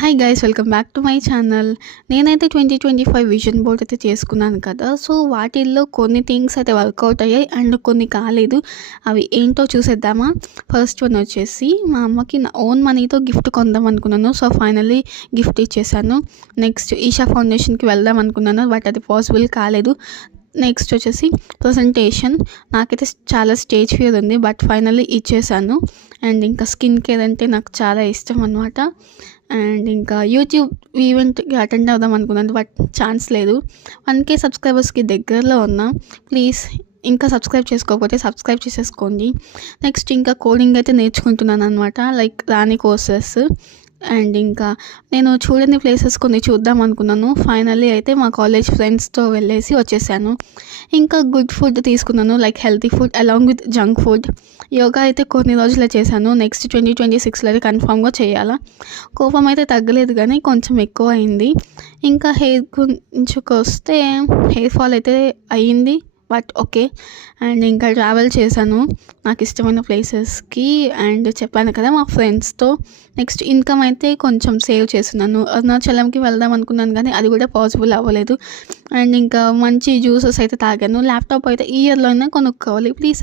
Hi guys, welcome back to my channel. నేనైతే 2025 vision board అయితే చేసుకున్నాను కదా. సో వాటిల్లో కొన్ని థింగ్స్ అయితే వర్కౌట్ అయ్యాయి అండ్ కొన్ని కాలేదు. అవి ఏంటో చూసేద్దామా. ఫస్ట్ వన్ వచ్చేసి మా అమ్మకి నా ఓన్ మనీతో గిఫ్ట్ కొందాం అనుకున్నాను. సో ఫైనల్లీ గిఫ్ట్ ఇచ్చేసాను. నెక్స్ట్ ఈషా ఫౌండేషన్కి వెళ్దాం అనుకున్నాను, బట్ అది పాసిబుల్ కాలేదు. నెక్స్ట్ వచ్చేసి ప్రజెంటేషన్. నాకైతే చాలా స్టేజ్ ఫియర్ ఉంది, బట్ ఫైనల్లీ ఇచ్చేసాను. అండ్ ఇంకా స్కిన్ కేర్ అంటే నాకు చాలా ఇష్టం అనమాట. అండ్ ఇంకా యూట్యూబ్ ఈవెంట్కి అటెండ్ అవుదాం అనుకున్నాను, బట్ ఛాన్స్ లేదు. 1K సబ్స్క్రైబర్స్కి దగ్గరలో ఉన్నా. ప్లీజ్ ఇంకా సబ్స్క్రైబ్ చేసుకోకపోతే సబ్స్క్రైబ్ చేసేసుకోండి. నెక్స్ట్ ఇంకా కోడింగ్ అయితే నేర్చుకుంటున్నాను అనమాట, లైక్ రాని కోర్సెస్. అండ్ ఇంకా నేను చూడని ప్లేసెస్ కొన్ని చూద్దాం అనుకున్నాను. ఫైనల్లీ అయితే మా కాలేజ్ ఫ్రెండ్స్తో వెళ్ళేసి వచ్చేసాను. ఇంకా గుడ్ ఫుడ్ తీసుకున్నాను, like healthy food along with junk food. Yoga అయితే కొన్ని రోజులే చేశాను. నెక్స్ట్ 2026లో అయితే కన్ఫామ్గా చేయాలా. కోపం అయితే తగ్గలేదు కానీ కొంచెం ఎక్కువ అయింది. ఇంకా హెయిర్ గురించికి వస్తే హెయిర్ ఫాల్ అయితే అయ్యింది, బట్ ఓకే. అండ్ ఇంకా ట్రావెల్ చేశాను నాకు ఇష్టమైన ప్లేసెస్కి. అండ్ చెప్పాను కదా మా ఫ్రెండ్స్తో. నెక్స్ట్ ఇన్కమ్ అయితే కొంచెం సేవ్ చేస్తున్నాను. అరుణాచలంకి వెళ్దాం అనుకున్నాను కానీ అది కూడా పాసిబుల్ అవ్వలేదు. అండ్ ఇంకా మంచి జ్యూసెస్ అయితే తాగాను. ల్యాప్టాప్ అయితే ఈ ఇయర్లోనే కొనుక్కోవాలి. ప్లీజ్